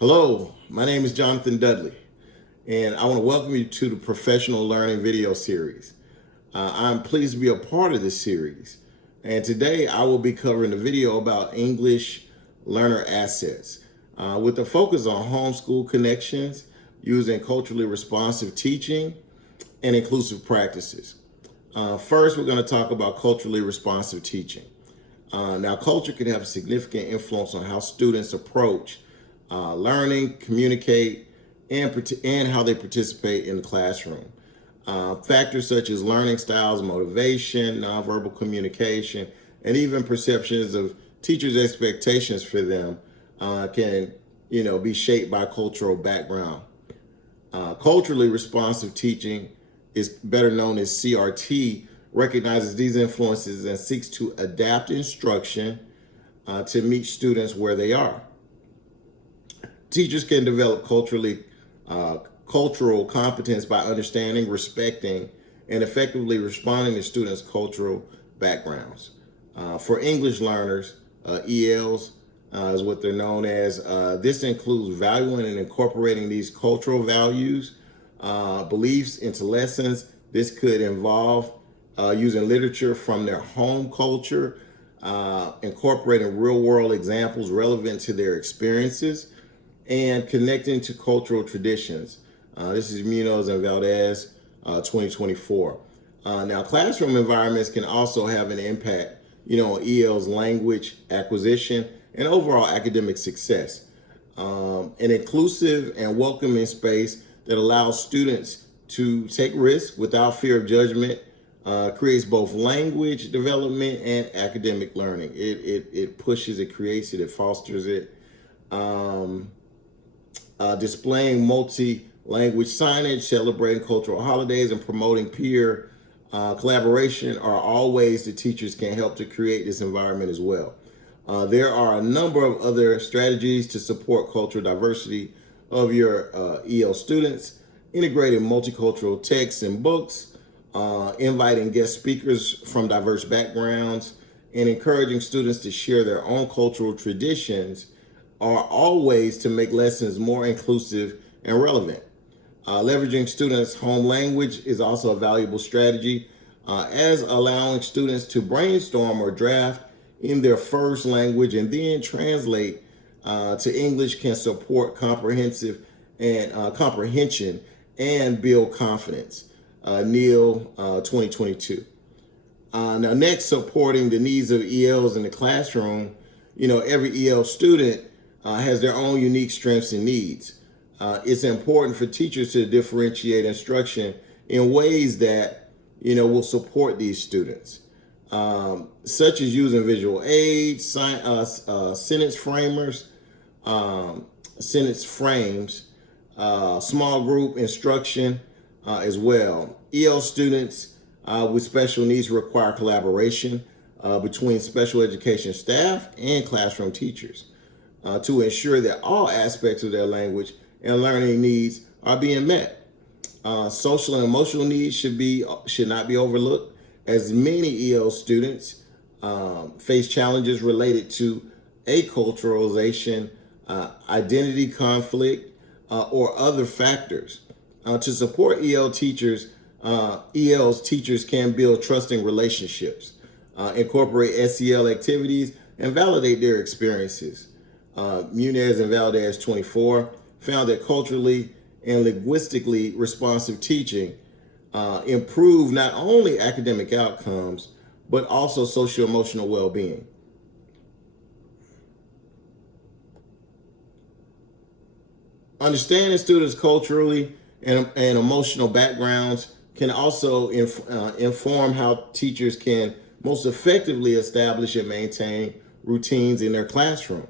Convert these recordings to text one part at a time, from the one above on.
Hello, my name is Jonathan Dudley, and I want to welcome you to the Professional Learning video series. I'm pleased to be a part of this series, and today I will be covering a video about English learner assets with a focus on homeschool connections using culturally responsive teaching and inclusive practices. First, we're going to talk about culturally responsive teaching. Now, culture can have a significant influence on how students approach learning, communicate, and how they participate in the classroom. Factors such as learning styles, motivation, nonverbal communication, and even perceptions of teachers' expectations for them can, be shaped by cultural background. Culturally responsive teaching is better known as CRT, recognizes these influences and seeks to adapt instruction to meet students where they are. Teachers can develop cultural competence by understanding, respecting, and effectively responding to students' cultural backgrounds. For English learners, ELs is what they're known as. This includes valuing and incorporating these cultural values, beliefs into lessons. This could involve using literature from their home culture, incorporating real-world examples relevant to their experiences, and connecting to cultural traditions. This is Munoz and Valdez, 2024. Now, classroom environments can also have an impact, on EL's language acquisition and overall academic success. An inclusive and welcoming space that allows students to take risks without fear of judgment creates both language development and academic learning. It pushes, it creates it, it fosters it. Displaying multi-language signage, celebrating cultural holidays, and promoting peer collaboration are all ways that teachers can help to create this environment as well. There are a number of other strategies to support cultural diversity of your EL students, integrating multicultural texts and books, inviting guest speakers from diverse backgrounds, and encouraging students to share their own cultural traditions are all ways to make lessons more inclusive and relevant. Leveraging students' home language is also a valuable strategy, as allowing students to brainstorm or draft in their first language and then translate to English can support comprehensive and comprehension and build confidence. Neil, 2022. Now, next, supporting the needs of ELs in the classroom. Every EL student has their own unique strengths and needs. It's important for teachers to differentiate instruction in ways that, will support these students, such as using visual aids, sentence framers, sentence frames, small group instruction as well. EL students with special needs require collaboration between special education staff and classroom teachers to ensure that all aspects of their language and learning needs are being met. Social and emotional needs should not be overlooked, as many EL students face challenges related to acculturalization, identity conflict, or other factors. To support ELs, teachers can build trusting relationships, incorporate SEL activities, and validate their experiences. Munez and Valdez, 24, found that culturally and linguistically responsive teaching improve not only academic outcomes, but also socio-emotional well-being. Understanding students' culturally and emotional backgrounds can also inform how teachers can most effectively establish and maintain routines in their classroom.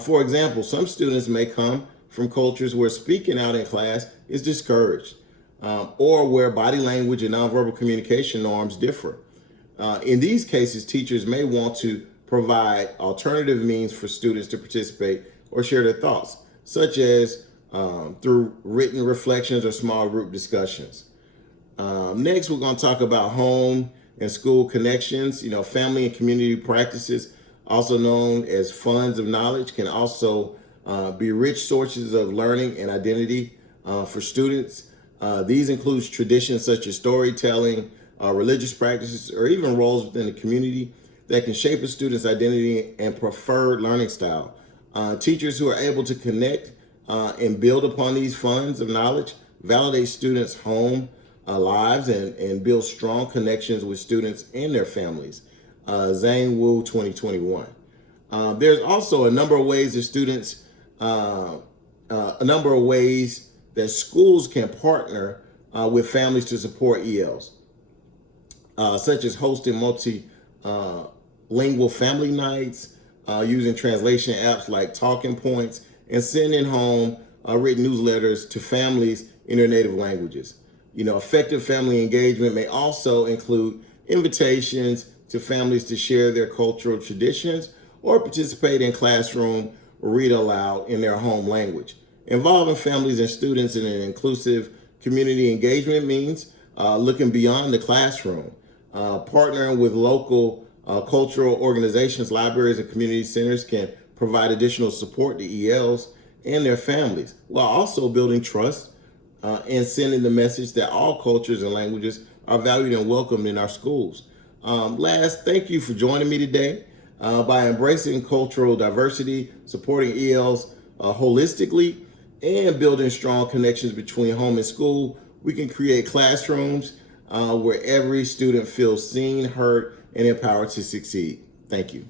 For example, some students may come from cultures where speaking out in class is discouraged, or where body language and nonverbal communication norms differ. In these cases, teachers may want to provide alternative means for students to participate or share their thoughts, such as through written reflections or small group discussions. Next, we're going to talk about home and school connections. Family and community practices, also known as funds of knowledge, can also be rich sources of learning and identity for students. These include traditions such as storytelling, religious practices, or even roles within the community that can shape a student's identity and preferred learning style. Teachers who are able to connect and build upon these funds of knowledge validate students' home lives and build strong connections with students and their families. Zhang Wu, 2021. There's also a number of ways that a number of ways that schools can partner with families to support ELs, such as hosting multilingual family nights, using translation apps like Talking Points, and sending home written newsletters to families in their native languages. Effective family engagement may also include invitations to families to share their cultural traditions or participate in classroom read aloud in their home language. Involving families and students in an inclusive community engagement means looking beyond the classroom, partnering with local cultural organizations, libraries, and community centers can provide additional support to ELs and their families, while also building trust and sending the message that all cultures and languages are valued and welcomed in our schools. Last, thank you for joining me today. By embracing cultural diversity, supporting ELs holistically, and building strong connections between home and school, we can create classrooms where every student feels seen, heard, and empowered to succeed. Thank you.